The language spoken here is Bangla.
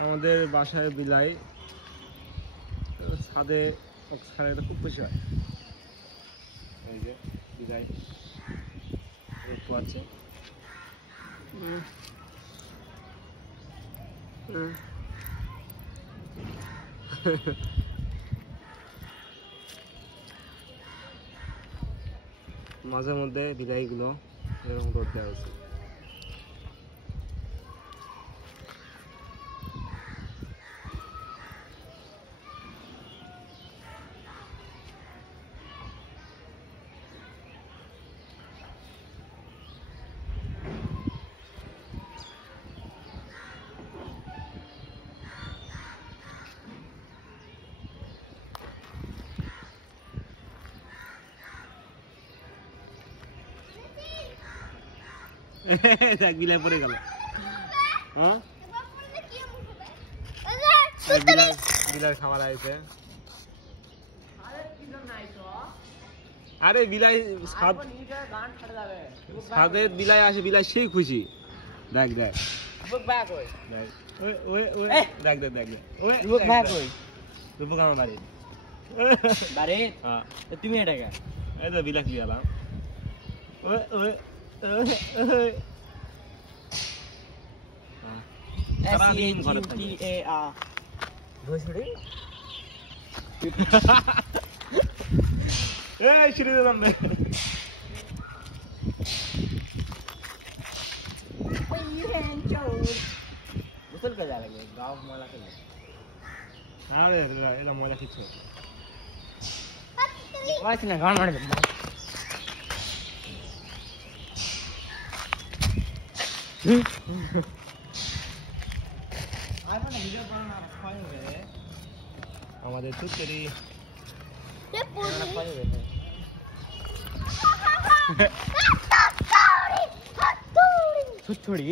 আমাদের বাসায় বিলাই ছাদে খুব খুশি হয়। এই যে বিলাই একটু আছে। মাঝে মধ্যে বিলাইগুলো এরকম রোদ দেওয়া হয়েছে। দেখ বিলাই পড়ে গেল। হ্যাঁ বিলাই খাবার আইছে। আরে বিলাই ছাদের বিলাই আসে, বিলাই সেই খুশি। দেখ দেখ দেখ দেখ দেখ তুমি এটাকে এই তো বিলাই কি গেলাম। সারাদিন ঘরে থাকি। এই সিঁড়ি দিলাম রে। গোসল করে যাবে গাও ময়লা করে। আরে এটা মজা কিছু ওইছ না গান মারবে। আইফোনে ভিডিও করো না, ফাইল হবে আমাদের তুতরি ছুটছুড়ি